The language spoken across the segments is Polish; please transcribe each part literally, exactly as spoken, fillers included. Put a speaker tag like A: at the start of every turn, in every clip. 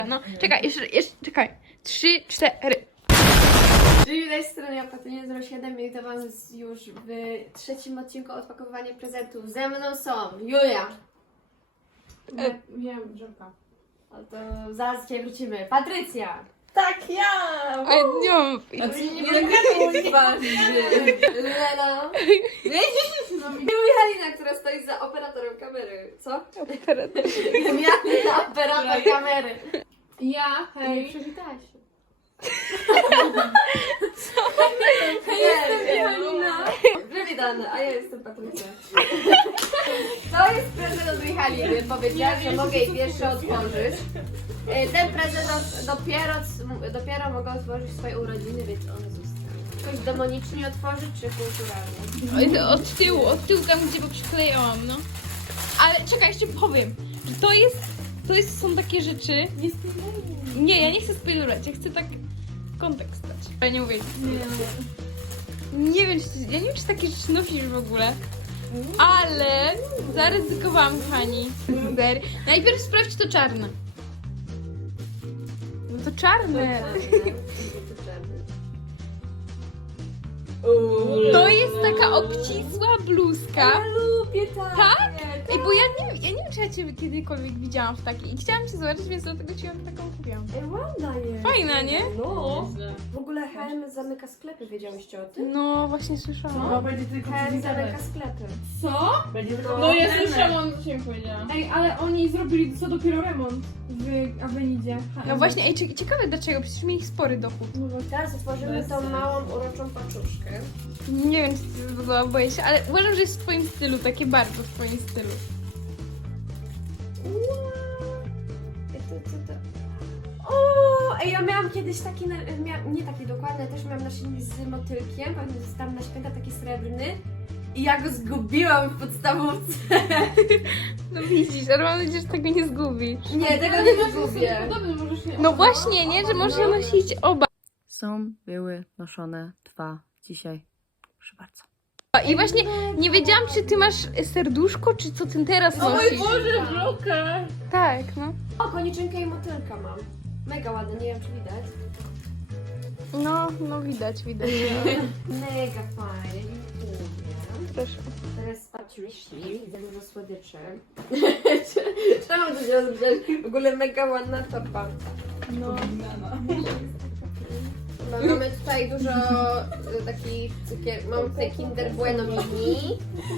A: No, czekaj, jeszcze, jeszcze, czekaj. Trzy, cztery.
B: Czyli z tej strony ja Patynia zero siedem i witam was już w trzecim odcinku odpakowywania prezentów. Ze mną są Julia.
A: E,
C: Wiem, Żelka.
B: No to zaraz dzisiaj wrócimy. Patrycja.
C: Tak, ja!
A: A ja nie mam...
C: Nie mogę twarzy.
B: Lena. I Michalina, która stoi za operatorem kamery. Co?
A: Operator.
B: Ja, operator kamery.
C: Ja,
B: Hej,
C: hej.
B: przywitałaś się.
C: Jestem Michalina.
B: Przywitane, a ja jestem Patrycja. To jest prezent od Michaliny. Powiedziała, że mogę jej pierwszy otworzyć. E, Ten prezent do- dopiero, dopiero mogę otworzyć swoje urodziny, więc one zostały. Coś demonicznie otworzyć, czy kulturalnie?
A: Oj, to Od tyłu, od tyłu tam, gdzie go przyklejałam, no. Ale czekaj, jeszcze powiem, że to jest, to jest, są takie rzeczy...
C: Nie spinaj.
A: Nie, ja nie chcę spoilerować, ja chcę tak kontekst dać. Ja nie mówię.
C: Nie.
A: Nie wiem, czy, ja nie wiem, czy takie rzeczy nosisz w ogóle. Ale zaryzykowałam, kochani. Serio. Najpierw sprawdź to czarne. No to czarne. To jest taka obcisła bluzka.
B: lubię tak.
A: Tak? Ej, bo ja nie wiem, ja nie wiem, czy ja cię kiedykolwiek widziałam w takiej. I chciałam cię zobaczyć, więc dlatego ci ją taką kupiłam.
B: Ej, ładna jest.
A: Fajna, nie?
B: No. W ogóle H and M zamyka sklepy, wiedziałyście o tym?
A: No, właśnie słyszałam.
C: No, będzie tylko
B: H and M zamyka sklepy.
C: Co?
B: Będzie tylko
C: No ja słyszałam, co mi powiedziała. Ej, ale oni zrobili co dopiero remont w Avenidzie.
A: No właśnie, ej, cie- ciekawe dlaczego, przecież mieli spory dochód.
B: Teraz otworzymy tą małą, uroczą paczuszkę.
A: Nie wiem, czy to się podoba, boję się, ale uważam, że jest w twoim stylu, takie bardzo w twoim stylu.
B: O, ej, ja miałam kiedyś taki, na- mia, nie taki dokładny, też miałam naszyjnik z motylkiem, pamiętam, że tam na święta taki srebrny i ja go zgubiłam w podstawówce.
A: No widzisz, ale mam nadzieję, że tego nie zgubisz.
B: Nie, tego nie zgubię.
C: Podobny, możesz nie.
A: No właśnie, nie? Że można nosić oba.
D: Są, były noszone dwa dzisiaj. Proszę bardzo.
A: I właśnie nie wiedziałam, czy ty masz serduszko, czy co ty teraz
C: O mój
A: nosisz.
C: Boże, Żelka!
A: Tak, no.
B: O, koniczynkę i motylka mam. Mega ładne, nie wiem czy widać.
A: No, no widać, widać.
B: Mega fajnie, dziękuję.
A: Proszę.
B: Teraz patrzysz i widzę dużo słodyczy. Czemu to się rozbierać? W ogóle mega ładna topa.
A: No.
B: No, mamy tutaj dużo y, takich cukier... Mam tutaj Kinder Bueno Mini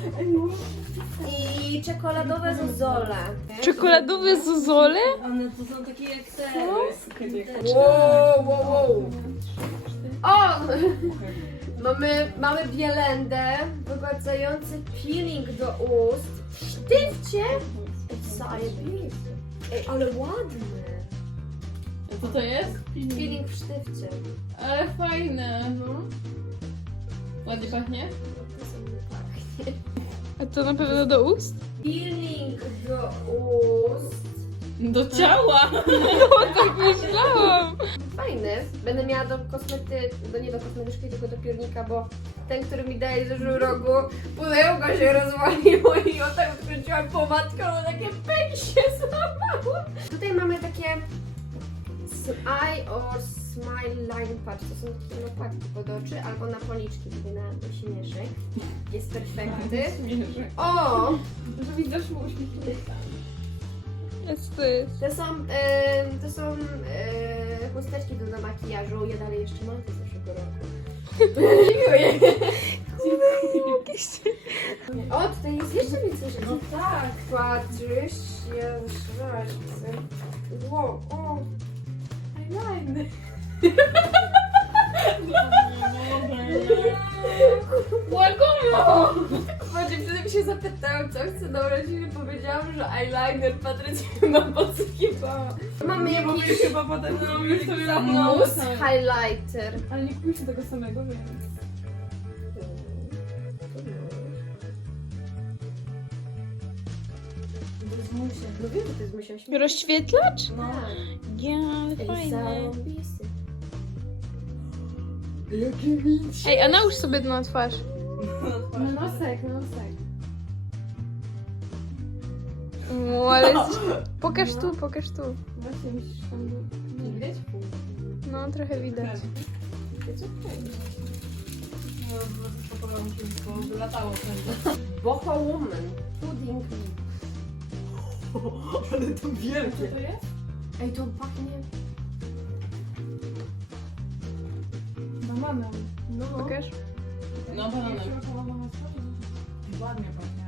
B: i czekoladowe zozole.
A: Czekoladowe zozole?
D: One to są takie jak te.
B: Wow, wow, wow. O! Mamy, mamy bielendę wygładzający peeling do ust. Sztywcie! Zajebisty. Ej, ale ładny.
C: Co to jest?
B: Peeling w sztywcie.
C: Ale fajne. Ładnie pachnie?
A: A to na pewno do ust?
B: Peeling do ust.
C: Do ciała!
A: Tak myślałam.
B: Fajny. Będę miała do kosmety, do nie do kosmetyczki, tylko do piórnika, bo ten, który mi daje z rogu, pudełko się rozwaliło i o tak odkręciłam pomadką, no takie pyk się złamało. Tutaj mamy takie s- eye or smile line patch. To są takie lopatki pod oczy albo na policzki, takie na śmieszek. Jest perfekty. O!
C: Że widzisz mu uśmiechnięta.
A: Jest to jest.
B: To są, e, to są e, chusteczki do, do makijażu. Ja dalej jeszcze mam to z zeszłego roku. Dziękuję. O, tutaj jest jeszcze więcej rzeczy. No tak. Patrzysz, ja zaraz chcę. Wow, o.
C: Fajny.
B: Łagomo! Bo dziewczyny mi się zapytały, co chcę na urodziny. Powiedziałam, że eyeliner Patrycja ma podsykiwała. Mamy
C: Nie, bo
B: jakiś
C: my chyba potem zrobimy sobie na
B: nose highlighter.
C: Ale nie kupiliśmy tego samego, więc...
B: No wiem, że to jest musiał śmiać.
A: Rozświetlacz?
B: No.
A: Ja, ale
B: Ej,
A: fajne.
B: zarąbisty.
A: Ej, a nałóż sobie na twarz.
C: Na nosek, na nosek.
A: O, ale jesteś... Pokaż tu, pokaż tu.
C: Właśnie musisz tam... Nie widać?
A: No, trochę widać.
C: Bo latało pewnie.
B: Boho Woman. Pudding.
C: Ale to wielkie. Co to jest?
B: Ej, to pachnie...
C: Bananem.
B: No.
A: Pokaż.
C: No, bananem. Ładnie pachnie.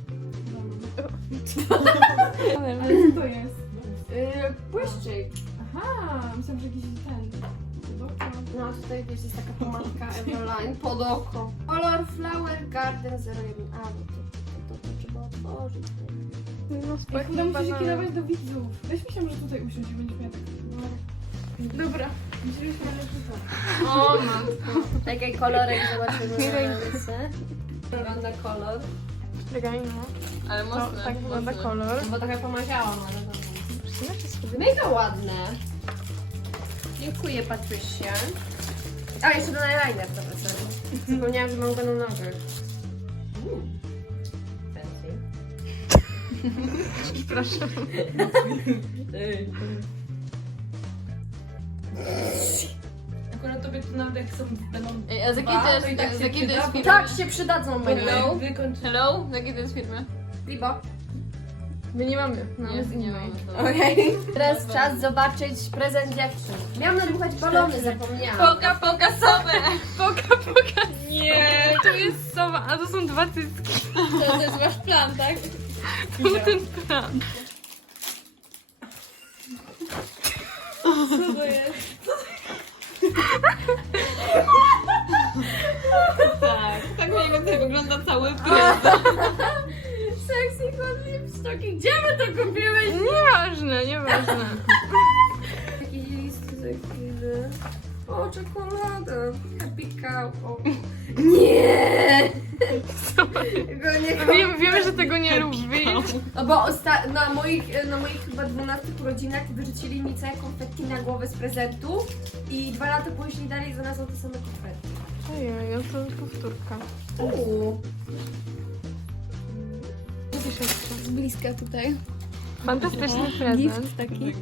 C: Ale co to jest?
B: Yy, błyszczyk.
C: Aha, myślałam, że jakiś ten.
B: No, tutaj też jest taka pomadka Everline pod oko. Color Flower Garden zero jeden. A, no to, to, to, to trzeba otworzyć.
A: No,
C: Jak
A: spokojnie.
C: uda mu się kierować do widzów. Weź myślałam, że tutaj usiąść i będzie miał tak. No. Dobra. Myśleliśmy, że to.
B: O, matko. Taki kolorek zobaczymy na ręce. Wygląda kolor.
A: Czekaj, no.
E: Ale
A: To,
E: mocne.
A: tak wygląda
E: mocne.
A: kolor.
B: No bo trochę pomaziałam, ale dobra.
A: Przyznacie sobie.
B: Mega ładne. Dziękuję, Patrycja. A, jeszcze ten eyeliner to wracamy. Zapomniałam, że mam go na nogę. Fancy.
A: Przepraszam.
E: Akurat tobie tu nawet jak są będą...
A: Ej, a z jakiej
E: Dwa,
A: to
E: to i
A: jest,
E: tak
A: z
E: się
A: jakiej to jest
E: przyda,
A: firmy?
B: Tak się przydadzą,
E: Hello?
B: Hello.
E: Wykończ...
A: Hello? Z jakiej to jest firmy?
B: Libo.
A: My nie mamy. Mamy
E: Nie,
A: z
E: nie
A: innej.
E: mamy to.
B: Okej. Teraz czas zobaczyć prezent dziewczyn. Miałam nadmuchać balony, zapomniałam.
A: Poka, poka, sobę! Poka, poka. Nie, to jest sowa, a to są dwa cycki.
E: To, to jest wasz plan, tak?
A: To był ten plan.
E: Co to jest? tak, tak mniej więcej wygląda cały prezent.
B: Sexy hot lipsticki. Gdzie my to kupiłeś?
A: Nieważne, nieważne.
B: Jakiś list za chwilę. O, czekolada. Happy cow. O. Nie! Go nie
A: Wiem, wiemy, że tego nie lubisz.
B: No bo osta- na moich, na moich chyba dwunastych urodzinach wyrzucili mi całe konfetti na głowę z prezentu i dwa lata później dalej znalazłam te same konfetti.
A: Ojej, no to powtórka.
B: Uuu.
C: Z bliska tutaj.
A: Fantastyczny prezent.
C: taki.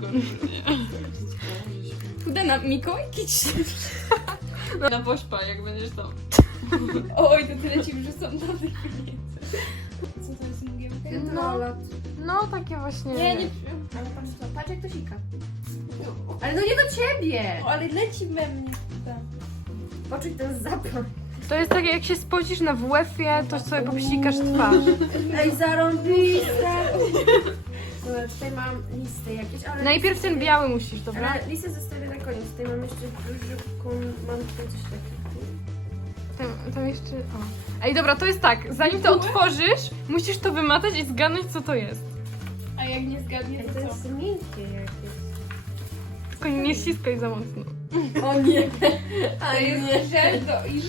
C: Chuda na Mikołajki ci się...
E: Na pośpa, jak będziesz to.
C: Oj, to tyle ci wrzucą na tych Co to jest mgiełka?
B: Hydrolat.
A: No, takie właśnie.
C: Nie, nie...
B: Ale patrz to, patrz jak to sika. Ale no nie do ciebie!
C: O, ale leci we mnie. Tak.
B: Poczuj ten zapach.
A: To jest takie, jak się spocisz na W F-ie, to sobie popsikasz twarz.
B: Ej, zarąbiste! Dobra, tutaj mam listy jakieś, ale...
A: Najpierw ten biały musisz, dobra?
B: Ale listę zostawię na koniec. Tutaj mam jeszcze dużo, mam tutaj coś takiego.
A: Tam, tam jeszcze... O. Ej, dobra, to jest tak. Zanim to otworzysz, musisz to wymatać i zgadnąć, co to jest.
C: A jak nie
B: Ej,
C: zgadnie,
B: to
C: to co?
B: jest miękkie jakieś.
A: Tylko nie ściskaj za mocno.
B: O nie!
C: To jest żel do i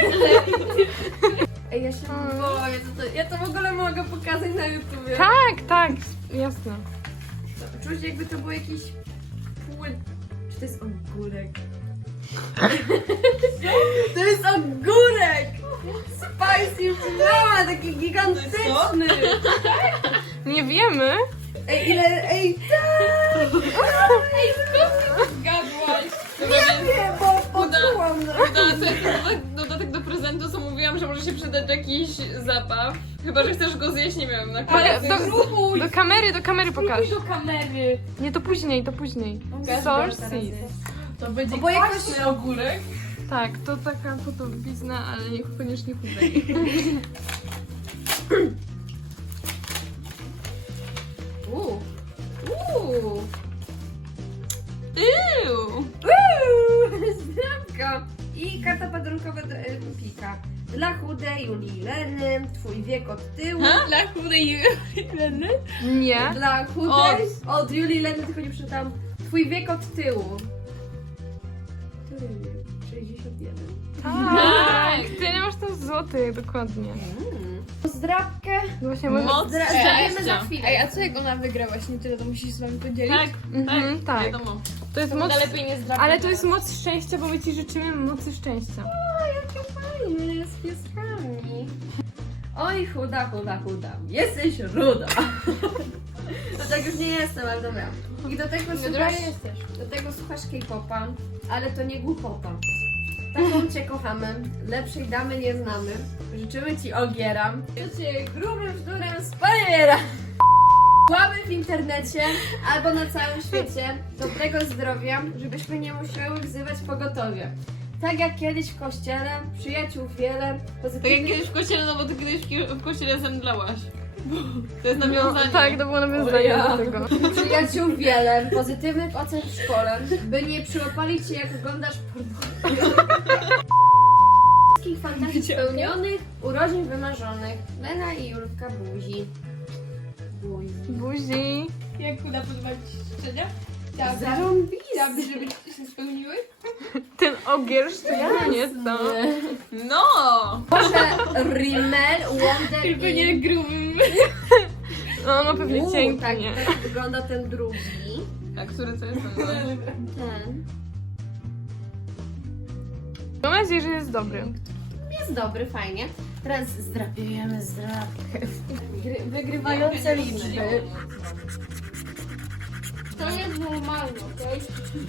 B: Ej, ja się boję, to, to, ja to w ogóle mogę pokazać na YouTubie.
A: Tak, tak, jasne.
B: Czuć jakby to był jakiś płyn. Czy to jest ogórek? To jest ogórek! Spicy flower, taki gigantyczny!
A: Nie wiemy.
B: Ej, ile, ej, tak!
E: Zgadłaś!
B: Ja wiem, bo poczułam. no.
E: Uda, to jest dodatek, dodatek do prezentu, co mówiłam, że może się przydać jakiś zabaw. Chyba, że chcesz go zjeść, nie wiem, na
A: Ale
E: koniec.
A: do, do kamery, do kamery pokaż.
C: do kamery.
A: Nie, to później, to później.
B: Pokaż
A: Sour
B: teraz.
A: seed.
E: To będzie
B: Oboje
E: kwaśny ogórek.
A: Tak, to taka podobizna, ale niekoniecznie chudej.
B: Uuu. Uuu.
E: Ew.
B: Uuu. Zdrawka. I karta padronkowa do Pika. Dla chudej Julii Leny, twój wiek od tyłu.
C: Dla chudej Leny?
A: Nie.
B: Dla chudej od Julii Leny, tylko nie przeczytam. Twój wiek od tyłu. Który wiek? sześćdziesiąt jeden.
A: Tak, ty nie masz tam złotych, dokładnie.
B: Mm. Zdrabkę.
A: No właśnie, może...
E: Moc
B: Zdra-
E: szczęścia.
B: zrobimy za chwilę.
C: Ej, a co jak ona wygra właśnie tyle, to musisz z wami podzielić?
E: Tak,
A: Mhm,
E: tak,
A: tak.
E: wiadomo.
A: To jest
C: To
A: moc...
C: lepiej nie zdradzać.
A: Ale to jest moc szczęścia, bo my ci życzymy mocy szczęścia.
B: O, jakie fajne, z pieskami. Oj, chuda, chuda, chuda. Jesteś ruda. tak już nie jestem, ale dobra. I do tego
A: No
B: słuchasz,
A: dobra, jesteś.
B: do tego słuchasz K-popa, ale to nie głupota. Taką cię kochamy, lepszej damy nie znamy. Życzymy ci ogiera. Życie grubym sznurem spaniera. Łamy w internecie albo na całym świecie. Dobrego zdrowia, żebyśmy nie musiały wzywać pogotowie. Tak jak kiedyś w kościele, przyjaciół wiele,
E: Tak jak
B: pozytywnych...
E: kiedyś w kościele, no bo ty kiedyś w ki- w kościele zemdlałaś. To jest nawiązanie.
C: Tak, to było nawiązanie do tego.
B: Przyjaciół wiele, pozytywnych ocen w szkole, by nie przyłapali cię jak oglądasz porno. Wszystkich fantazji spełnionych, urodzin wymarzonych, Lena i Julka buzi. Buzi.
C: Buzi.
A: Jak uda podobać ci życzenia? Chciałabym,
B: Zarąbiste.
A: chciałabym, żeby ci się spełniły.
C: Ten ogier to nie to.
E: No!
B: Może Rimmel, Wonder
A: Tylko
B: i...
A: nie grubym.
C: No, no pewnie
B: Uuu,
C: cienki,
B: tak,
C: nie?
B: tak wygląda ten drugi.
E: A który to jest ten?
B: Ten.
C: Mam nadzieję, że jest dobry.
B: Jest dobry, fajnie. Teraz zdrapiujemy zdrapkę. Gry- Wygrywające liczby.
A: To jest normalne, okej?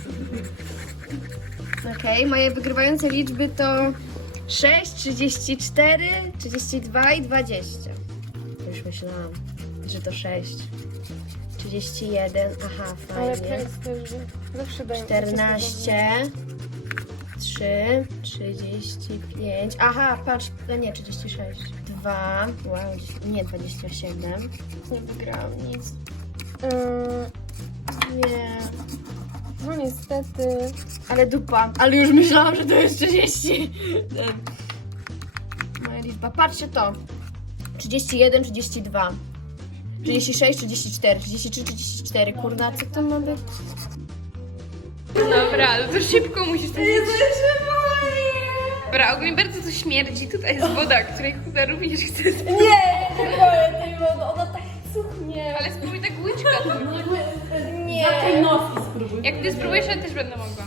B: Okej, moje wygrywające liczby to sześć, trzydzieści cztery, trzydzieści dwa i dwadzieścia. Już myślałam, że to sześć. trzydzieści jeden, aha,
C: Ale
B: fajnie.
C: Prince też zawsze daje.
B: czternaście, trzy, trzydzieści pięć, aha, patrz, no nie, trzydzieści sześć. dwa, wow, nie, dwadzieścia siedem.
C: Nie wygrałam nic.
B: Nie,
C: No niestety.
B: ale dupa, ale już myślałam, że to jest trzydzieści. Moja liczba, patrzcie to. trzydzieści jeden, trzydzieści dwa. trzydzieści sześć, trzydzieści cztery, trzydzieści trzy, trzydzieści cztery, kurna, co to ma być?
A: Dobra, no to szybko musisz to Jezu, Dobra, ogólnie bardzo to śmierdzi. Tutaj jest woda, której chyba również chcesz.
B: Nie, nie boję tej wody, ona tak cuchnie.
A: Ale spróbuj tak łyczka tu.
B: Nie.
A: Jak ty spróbujesz, ja też będę mogła.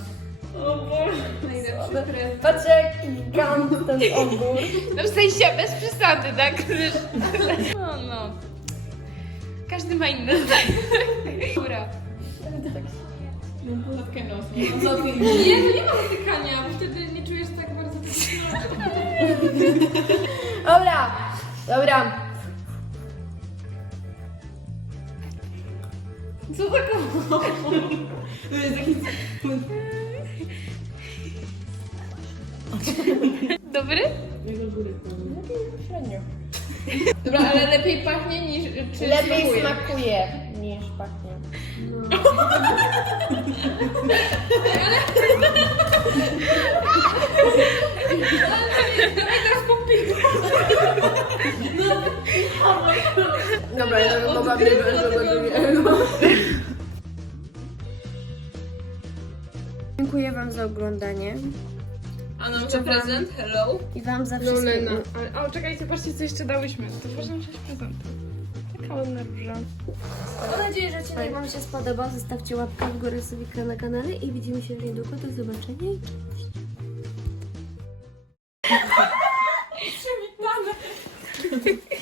B: Patrz jak gigant ten ogór.
A: No w sensie bez przesady, tak? No, no. Każdy ma inne zdanie. Góra.
E: Zatkę nos.
A: Nie, to nie ma dotykania, bo wtedy nie czujesz tak bardzo
B: Dobra, dobra.
E: Co takiego? To jest jakiś...
A: Dobry?
C: Średnio.
A: Dobra, ale lepiej pachnie niż... Czy
B: Lepiej
A: smakuje?
B: smakuje niż pachnie. Dobra, ja bym mogła wziąć do drugiego. Dziękuję wam za oglądanie
E: A nam co prezent? Hello?
B: i wam za
C: No,
B: wszystkie...
C: Lena. Ale, o, czekajcie, patrzcie, co jeszcze dałyśmy. To ważna część prezentu. Taka ładna róża.
B: Mam nadzieję, że odcinek wam się spodobał. Zostawcie łapkę w górę, subika na kanale i widzimy się niedługo. Do zobaczenia i cześć!